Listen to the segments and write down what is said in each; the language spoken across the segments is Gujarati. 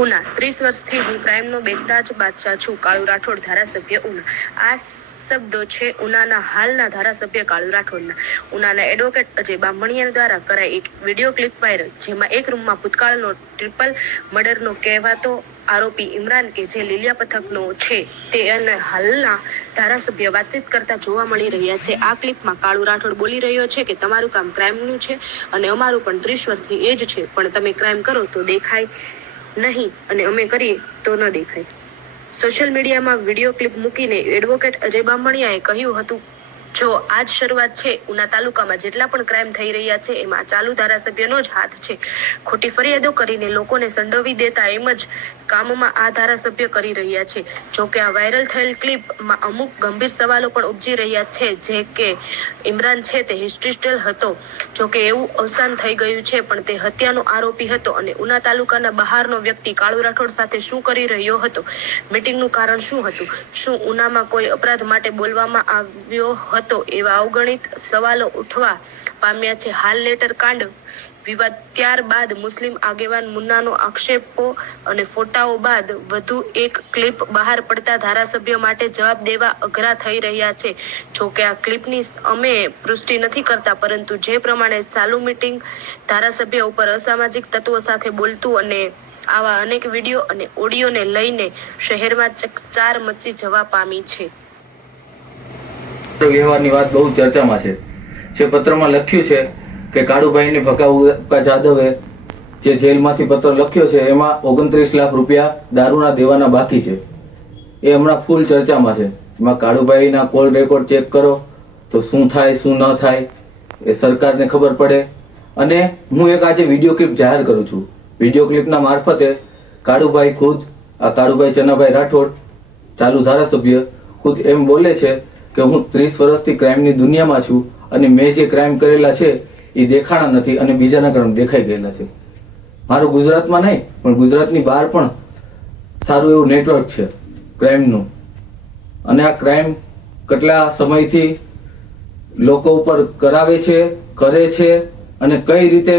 ઉના 30 વર્ષથી હું ક્રાઇમનો બેતાજ બાદશાહ છું. કાળુ રાઠોડ, ધારાસભ્ય ઉના. આ શબ્દો છે ઉનાના હાલના ધારાસભ્ય કાળુ રાઠોડના. ઉનાના એડવોકેટ અજય બામણિયા દ્વારા કરાઈ એક વિડીયો ક્લિપ વાયરલ, જેમાં એક રૂમમાં ભૂતકાળનો ટ્રિપલ મર્ડરનો કહેવાતો આરોપી ઇમરાન, કે જે લીલિયા પથકનો છે, તે અને હાલના ધારાસભ્ય વાતચીત કરતા જોવા મળી રહ્યા છે. આ ક્લિપમાં કાળુ રાઠોડ બોલી રહ્યો છે કે તમારું કામ ક્રાઇમનું છે અને અમારું પણ 30 વર્ષથી એ જ છે, પણ તમે ક્રાઇમ કરો તો દેખાય નહીં અને અમે કરીએ તો ન દેખાય. સોશિયલ મીડિયામાં વિડીયો ક્લિપ મૂકીને એડવોકેટ અજય બામણિયાએ કહ્યું હતું, જો આજ શરૂઆત છે. ઉના તાલુકામાં જેટલા પણ ક્રાઇમ થઈ રહ્યા છે એમાં ચાલુ ધારાસભ્યનો જ હાથ છે. ખોટી ફરિયાદો કરીને લોકોને સંડોવી દેતા એમ જ કામમાં આ ધારાસભ્ય કરી રહ્યા છે. જોકે આ વાયરલ થયેલ ક્લિપમાં અમુક ગંભીર સવાલો પણ ઉપજી રહ્યા છે, જે કે ઇમરાન છે તે હિસ્ટ્રીસ્ટલ હતો. જોકે એવું અવસાન થઈ ગયું છે, પણ તે હત્યાનો આરોપી હતો અને ઉના તાલુકાના બહારનો વ્યક્તિ કાળુ રાઠોડ સાથે શું કરી રહ્યો હતો, મીટિંગનું કારણ શું હતું, શું ઉનામાં કોઈ અપરાધ માટે બોલવામાં આવ્યો હતો, એવા અવગણિત સવાલો ઉઠવા પામ્યા છે. હાલ લેટર કાંડ વિવાદ ત્યારબાદ મુસ્લિમ આગેવાન મુન્નાનો આક્ષેપો અને ફોટાઓ બાદ વધુ એક ક્લિપ બહાર પડતા ધારાસભ્ય માટે જવાબ દેવા અઘરા થઈ રહ્યા છે. જોકે આ ક્લિપની અમે પુષ્ટિ નથી કરતા, પરંતુ જે પ્રમાણે ચાલુ મીટિંગ ધારાસભ્ય ઉપર અસામાજિક તત્વો સાથે બોલતું અને આવા અનેક વિડીયો અને ઓડિયોને લઈને શહેરમાં ચકચાર મચી જવા પામી છે. વ્યવહારની વાત બહુ ચર્ચામાં છે. જે પત્રમાં લખ્યું છે કે કાળુભાઈને ભગાઉકા જાદવે જે જેલમાંથી પત્ર લખ્યો છે એમાં 29 લાખ રૂપિયા દારૂના દેવાના બાકી છે. એ હમણાં ફૂલ ચર્ચામાં છે. એમાં કાળુભાઈના કોલ રેકોર્ડ ચેક કરો તો શું થાય શું ન થાય એ સરકારને ખબર પડે. અને હું એક આજે વિડીયો ક્લિપ જાહેર કરું છું. વિડીયો ક્લિપના મારફતે કાળુભાઈ ખુદ, આ કાળુભાઈ ચનાભાઈ રાઠોડ, ચાલુ ધારાસભ્ય, ખુદ એમ બોલે છે કે હું 30 વર્ષથી ક્રાઇમની દુનિયામાં છું અને મેં જે ક્રાઇમ કરેલા છે એ દેખાણા નથી અને બીજાના ક્રાઇમ દેખાઈ ગયેલા છે. મારું ગુજરાતમાં નહીં પણ ગુજરાતની બહાર પણ સારું એવું નેટવર્ક છે ક્રાઇમનું. અને આ ક્રાઇમ કેટલા સમયથી લોકો ઉપર કરાવે છે, કરે છે અને કઈ રીતે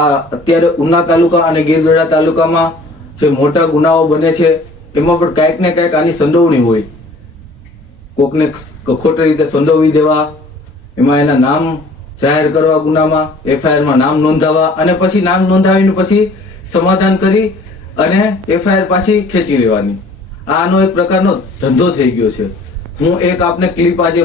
આ અત્યારે ઉના તાલુકા અને ગીરગઢડા તાલુકામાં જે મોટા ગુનાઓ બને છે એમાં પણ કાંઈક ને કાંઈક આની સંડોવણી હોય. કોકને ખોટી રીતે સંડોવી દેવા, એમાં એના નામ જાહેર કરવા, ગુનામાં એફઆઈઆરમાં નામ નોંધાવવા અને પછી નામ નોંધાવીને પછી સમાધાન કરી અને એફઆઈઆર પાછી ખેંચી લેવાની. આનો એક પ્રકારનો ધંધો થઈ ગયો છે. હું એક આપને ક્લિપ આજે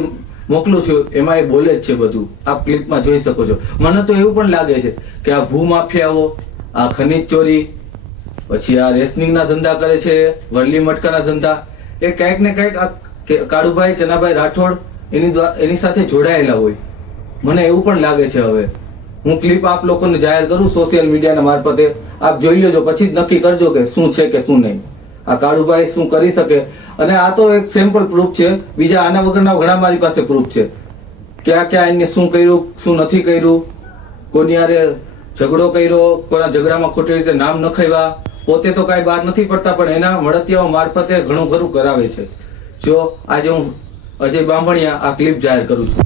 મોકલું છું, એમાં એ બોલે જ છે બધું. આપ ક્લિપમાં જોઈ શકો છો. મને તો એવું પણ લાગે છે કે આ ભૂમાફિયાઓ, આ ખનીજ ચોરી, પછી આ રેશનિંગના ધંધા કરે છે, વરલી મટકાના ધંધા, એ કંઈક ને કંઈક આ કાળુભાઈ ચનાભાઈ રાઠોડ એની સાથે જોડાયેલા હોય. મને એવું પણ લાગે છે. હવે હું ક્લિપ આપ લોકોને જાહેર કરું સોશિયલ મીડિયાના મારફતે. આપ જોઈ લેજો, પછી જ નક્કી કરજો કે શું છે કે શું નહીં. આ કાળુભાઈ શું કરી શકે. અને આ તો એક સેમ્પલ પ્રૂફ છે. બીજા આના વગરના ઘણા મારી પાસે પ્રૂફ છે. ક્યાં ક્યાં એને શું કર્યું, શું નથી કર્યું, કોની યારે ઝઘડો કર્યો, કોના ઝઘડામાં ખોટી રીતે નામ નખાવ્યા. પોતે તો કાંઈ બહાર નથી પડતા, પણ એના મળતિયાઓ મારફતે ઘણું ખરું કરાવે છે. જો આજે હું અજય બામણિયા આ ક્લિપ જાહેર કરું છું.